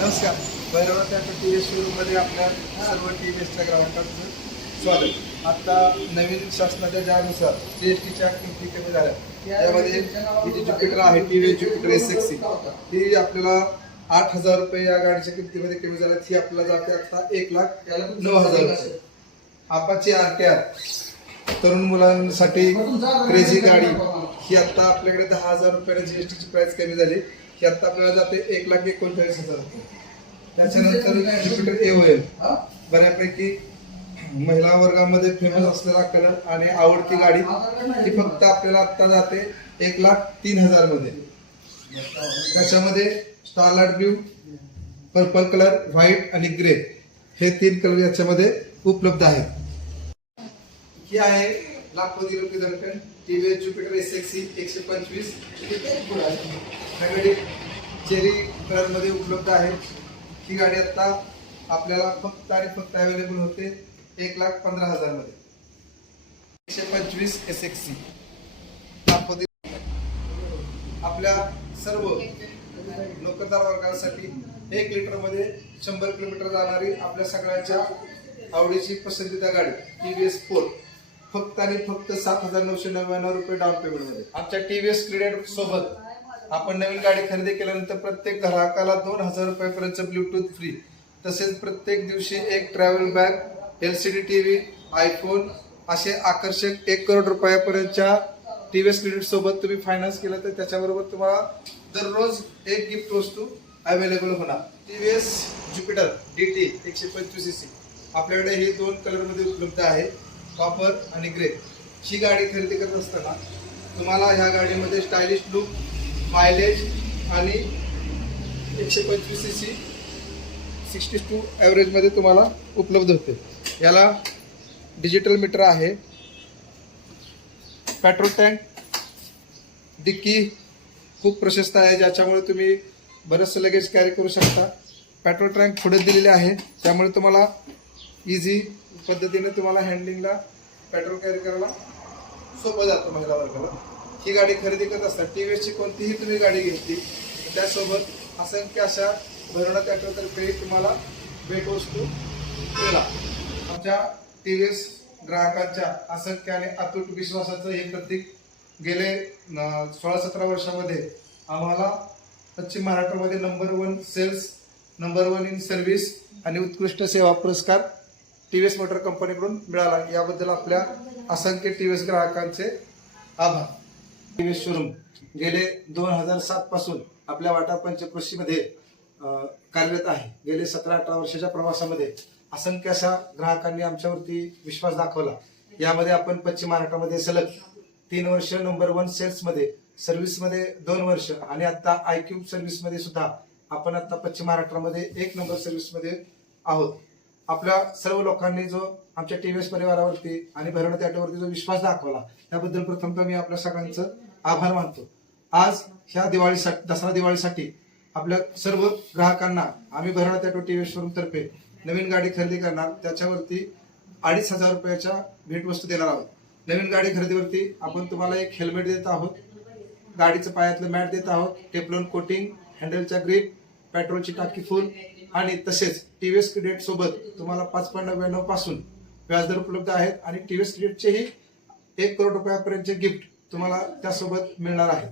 नमस्कार. भैरवनाथ टी.व्ही.एस. शोरूममध्ये आपल्या सर्व टी.व्ही.एसच्या ग्राहकांचं स्वागत. आता नवीन शासनाच्या ज्यानुसार GSTच्या किमती कमी झाल्या, त्यामध्ये ही जी ज्युपिटर आहे टी.व्ही.एस. ज्युपिटर S60 ही आपल्याला 8,000 रुपये या गाडीच्या किमतीमध्ये कमी झाल्यात. ही आपल्याला जाते आता 1,09,000 रुपये. अपाचे RTR तरुण मुलांसाठी क्रेझी गाडी ही आता आपल्याकडे 10,000 रुपयाला GSTची प्राइस कमी झाली. ही आता आपल्याला जाते 1,39,000 रुपये. त्याच्यानंतर ज्युपिटर AOL बऱ्यापैकी महिला वर्गामध्ये फेमस असलेला कलर आणि आवडती गाडी ही फक्त आपल्याला आता जाते 1,03,000 मध्ये. त्याच्यामध्ये starlight blue, purple colour, white आणि ग्रे हे 3 कलर याच्यामध्ये उपलब्ध आहेत. ही आहे लाखो दिलों की धड़कन TVS. Jupiter S60 125 cherry colour मध्ये उपलब्ध आहे. ही गाडी आता आपल्याला फक्त आणि फक्त अवेलेबल होते 1,15,000 मध्ये. 125 S60 आपल्या सर्व नोकरदार वर्गासाठी 1 लिटर मध्ये 100 किलोमीटर जाणारी आपल्या सगळ्यांच्या आवडीची पसंतीदा गाडी टी.व्ही.एस. फोर्ड फक्त आणि फक्त 7,999 रुपये डाऊन पेमेंट मध्ये. आमच्या टी.व्ही.एस. क्रेडिट सोबत आपण नवीन गाडी खरेदी केल्यानंतर प्रत्येक ग्राहकाला 2,000 रुपयापर्यंत ब्लूटूथ फ्री, तसेच प्रत्येक दिवशी एक travel bag, LCD TV, iPhone असे आकर्षक 1 करोड रुपयापर्यंतच्या टी.व्ही.एस. क्रेडिट सोबत तुम्ही फायनान्स केलं तर त्याच्याबरोबर तुम्हाला दररोज एक गिफ्ट वस्तू अवेलेबल होणार. टी.व्ही.एस. ज्युपिटर DT 125cc आपल्याकडे हे 2 कलर मध्ये उपलब्ध आहे, कॉपर आणि ग्रे. ही गाडी खरेदी करत असताना तुम्हाला ह्या गाडीमध्ये स्टायलिश लुक, मायलेज आणि 125cc 62 ॲव्हरेज मध्ये तुम्हाला उपलब्ध होते. याला डिजिटल मीटर आहे, पेट्रोल टँक, डिक्की खूप प्रशस्त आहे ज्याच्यामुळे तुम्ही बरंचसं लगेज कॅरी करू शकता. पेट्रोल टँक पुढे दिलेले आहे त्यामुळे तुम्हाला इझी पद्धतीने तुम्हाला हँडलिंगला पेट्रोल कॅरी करायला सोपं जातं महिला वर्गाला. ही गाडी खरेदी करत असतात टी.व्ही.एसची कोणतीही तुम्ही गाडी घेतली त्यासोबत असंख्य अशा भैरवनाथ ऑटोतर्फे तुम्हाला भेटवस्तू मिळणार. आमच्या टी.व्ही.एस. ग्राहकांच्या असंख्य आणि अतूट विश्वासाचं हे प्रतीक गेले 16-17 वर्षामध्ये आम्हाला पश्चिम महाराष्ट्रामध्ये number 1 sales, number 1 in service आणि उत्कृष्ट सेवा पुरस्कार टी.व्ही.एस. मोटर कंपनीकडून मिळाला. याबद्दल आपल्या असंख्य टी.व्ही.एस. ग्राहकांचे आभार. टी.व्ही.एस. शोरूम गेले 2007 पासून आपल्या वाटा पंचक्रोशीमध्ये कार्यरत आहे. गेले 17-18 वर्षाच्या प्रवासामध्ये असंख्य अशा ग्राहकांनी आमच्यावरती विश्वास दाखवला. यामध्ये आपण पश्चिम महाराष्ट्रामध्ये सलग 3 वर्ष नंबर 1 सेल्समध्ये, सर्व्हिसमध्ये 2 वर्ष आणि आता iQube सर्व्हिसमध्ये सुद्धा आपण आता पश्चिम महाराष्ट्रामध्ये 1 नंबर सर्व्हिसमध्ये आहोत. आपल्या सर्व लोकांनी जो आमच्या टी.व्ही.एस. परिवारावरती आणि भैरवनाथ ऑटोवरती जो विश्वास दाखवला त्याबद्दल प्रथमतः मी आपल्या सगळ्यांचं आभार मानतो. आज ह्या दिवाळीसाठी, दसरा दिवाळीसाठी आपल्या सर्व ग्राहकांना आम्ही भैरवनाथ ऑटो टी.व्ही.एस. शोरूम तर्फे नवीन गाडी खरेदी करणार त्याच्यावरती 2,500 रुपयाच्या भेटवस्तू देणार आहोत. नवीन गाडी खरेदीवरती आपण तुम्हाला एक हेल्मेट देत आहोत, गाडीचं पायातलं मॅट देत आहोत, टेफ्लॉन कोटिंग, हँडलच्या ग्रिप, पेट्रोलची टाकी फुल आणि तसेच टी.व्ही.एस. क्रेडिट सोबत तुम्हाला 5.99 पासून व्याजदर उपलब्ध आहेत आणि टी.व्ही.एस. क्रेडिटचेही 1 करोड रुपयापर्यंतचे गिफ्ट तुम्हाला त्यासोबत मिळणार आहे.